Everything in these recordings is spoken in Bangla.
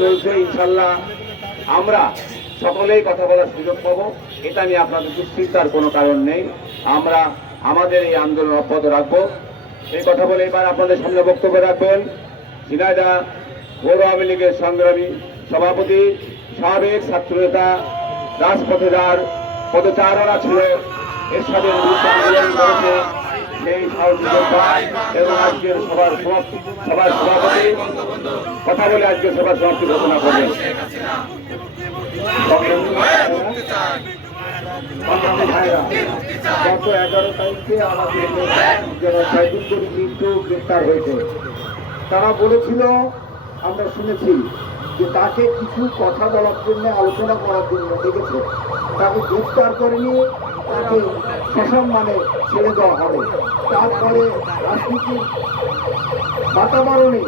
চলছে ইনশাল্লাহ আমরা সকলেই কথা বলার সুযোগ পাবো। এটা নিয়ে আপনাদের দুশ্চিন্তার কোনো কারণ নেই। আমরা আমাদের এই আন্দোলন অব্যাহত রাখব। এই কথা বলে এবার আপনাদের সামনে বক্তব্য রাখবেন। ঝিনাইদা পৌর আওয়ামী লীগের সংগ্রামী সভাপতি, সাবেক ছাত্রনেতা রাজপথে যার পদচারণা ছিল। আন্দোলন করেছে। সেই এবং আজকের সমাপ্তি সবার সভাপতি। কথা বলে আজকে সবার সমাপ্তি ঘোষণা করবেন। গত এগারো তারিখে আমাদের কিন্তু গ্রেপ্তার হয়েছে। তারা বলেছিল, আমরা শুনেছি যে তাকে কিছু কথা বলার জন্য আলোচনা করার জন্য ডেকেছে। তাকে গ্রেপ্তার করেনি। তাকে সসম্মানে ছেড়ে দেওয়া হবে। তারপরে রাজনীতির বাতাবরণে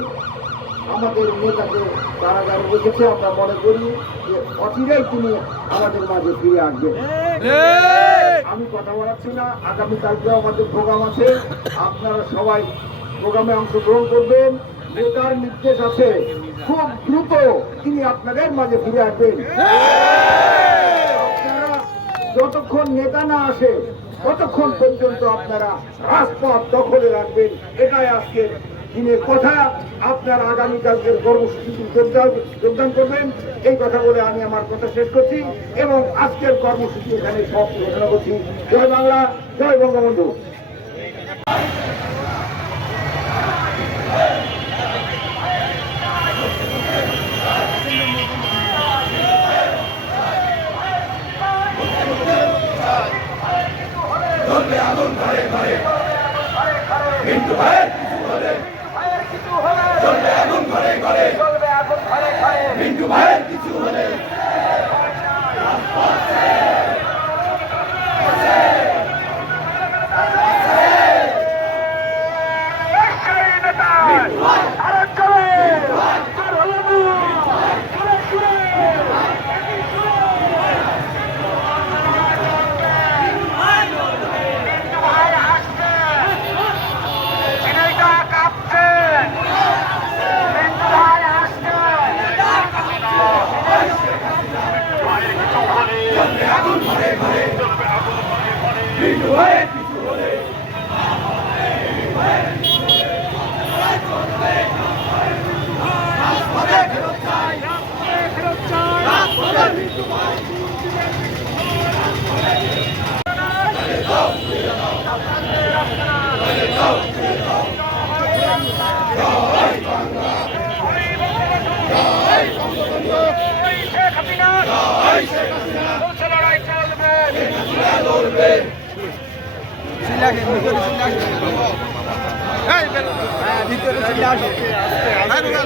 আমাদের নেতাকে কারাগারে রেখেছে। আমরা মনে করি যে অচিরেই তিনি আমাদের মাঝে ফিরে আসবেন। আমি কথা বলাচ্ছি না। আগামীকালকেও আমাদের প্রোগ্রাম আছে। আপনারা সবাই প্রোগ্রামে অংশগ্রহণ করবেন। নেতার নির্দেশ আছে। খুব দ্রুত তিনি আপনাদের মাঝে ফিরে আসবেন। যতক্ষণ নেতা না আসে, ততক্ষণ পর্যন্ত আপনারা রাজপথ দখলে রাখবেন। এটাই আজকে দিনের কথা। আপনারা আগামীকালকের কর্মসূচিতে যোগদান যোগদান করবেন। এই কথা বলে আমি আমার কথা শেষ করছি এবং আজকের কর্মসূচি এখানে সব ঘোষণা করছি। জয় বাংলা, জয় বঙ্গবন্ধু। আগুন ঘরে ঘরে কিন্তু ভাই শেখ হাসিনা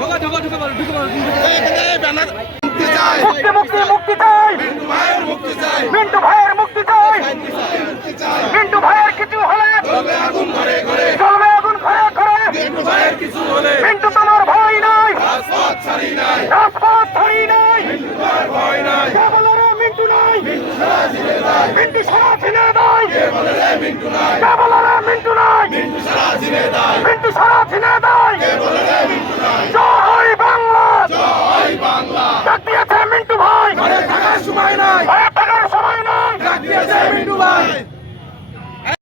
ঢুকে ঢুকে ঢুকে মুক্তি মিন্টু নাই। কে বলে রে মিন্টু নাই। মিন্টু সারা জিনে দাই মিন্টু সারা জিনে দাই কে রে মিন্টু নাই।